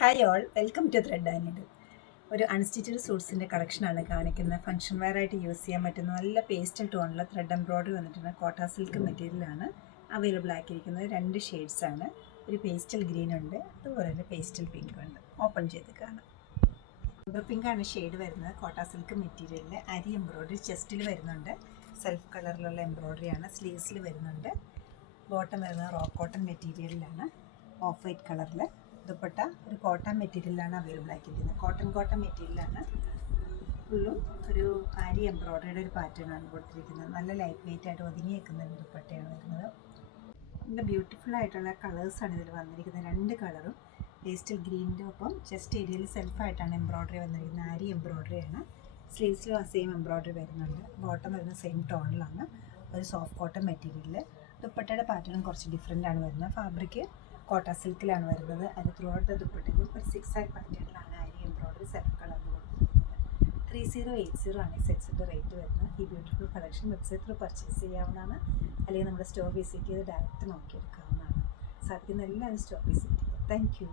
Hi all, welcome to thread and needle. ഒരു unstitched സൂട്ട്സിൻ്റെ കളക്ഷനാണ് കാണിക്കുന്നത്. ഫംഗ്ഷൻ വെയർ ആയിട്ട് യൂസ് ചെയ്യാൻ പറ്റുന്ന നല്ല പേസ്റ്റൽ ടോണിൽ ത്രെഡ് എംബ്രോയിഡറി വന്നിട്ടുണ്ട്. കോട്ട സിൽക്ക് മെറ്റീരിയലാണ് അവൈലബിൾ ആക്കിയിരിക്കുന്നത്. 2 ഷെയ്ഡ്സാണ്. ഒരു പേസ്റ്റൽ ഗ്രീൻ ഉണ്ട്, അതുപോലെ തന്നെ പേസ്റ്റൽ പിങ്ക് ഉണ്ട്. ഓപ്പൺ ചെയ്ത് കാണാം. പിങ്കാണ് ഷെയ്ഡ് വരുന്നത്. കോട്ട സിൽക്ക് മെറ്റീരിയലിൽ അരി എംബ്രോയിഡറി ചെസ്റ്റിൽ വരുന്നുണ്ട്. സെൽഫ് കളറിലുള്ള എംബ്രോയിഡറിയാണ്. സ്ലീവ്സിൽ വരുന്നുണ്ട്. ബോട്ടം വരുന്നത് റോ കോട്ടൺ മെറ്റീരിയലിലാണ്, ഓഫ് വൈറ്റ് കളറിൽ. ദുപ്പട്ട ഒരു കോട്ടൺ മെറ്റീരിയലാണ് അവൈലബിൾ ആക്കിയിരിക്കുന്നത്. കോട്ടൺ മെറ്റീരിയലാണ്. ഫുള്ളും ഒരു ആരി എംബ്രോയിഡറിയുടെ ഒരു പാറ്റേൺ ആണ് കൊടുത്തിരിക്കുന്നത്. നല്ല ലൈറ്റ് വെയിറ്റ് ആയിട്ട് ഒതുങ്ങി നിൽക്കുന്ന ഒരു ദുപ്പട്ടയാണ് വരുന്നത്. നല്ല ബ്യൂട്ടിഫുൾ ആയിട്ടുള്ള കളേഴ്സാണ് ഇതിൽ വന്നിരിക്കുന്നത്. 2 കളറും പേസ്റ്റൽ ഗ്രീനിൻ്റെ ഒപ്പം ചെസ്റ്റ് ഏരിയയിൽ സെൽഫായിട്ടാണ് എംബ്രോയിഡറി വന്നിരിക്കുന്നത്. ആരി എംബ്രോയിഡറിയാണ്. സ്ലീവ്സിലും സെയിം എംബ്രോയിഡറി വരുന്നുണ്ട്. ബോട്ടം വരുന്ന സെയിം ടോണിലാണ്, ഒരു സോഫ്റ്റ് കോട്ടൺ മെറ്റീരിയൽ. ദുപ്പട്ടയുടെ പാറ്റേണും കുറച്ച് ഡിഫറെൻ്റ് ആണ് വരുന്നത്. ഫാബ്രിക് കോട്ട സിൽക്കിലാണ് വരുന്നത്. അത് ത്രൂ ഔട്ട് ദ ദുപ്പട്ടയിൽ ഒരു 6 പാറ്റേണിലാണ് അരി എംബ്രോയിഡറി സെൽഫ് കളറിൽ കൊടുത്തിരിക്കുന്നത്. 3080 ആണ് ഈ സെറ്റ്സിൻ്റെ റേറ്റ് വരുന്നത്. ഈ beautiful collection website through purchase ചെയ്യാവുന്നതാണ്, അല്ലെങ്കിൽ നമ്മുടെ സ്റ്റോർ വിസിറ്റ് ചെയ്ത് ഡയറക്റ്റ് നോക്കിയെടുക്കാവുന്നതാണ്. സാധിക്കുന്ന എല്ലാവരും സ്റ്റോർ വിസിറ്റ് ചെയ്യുക. Thank you.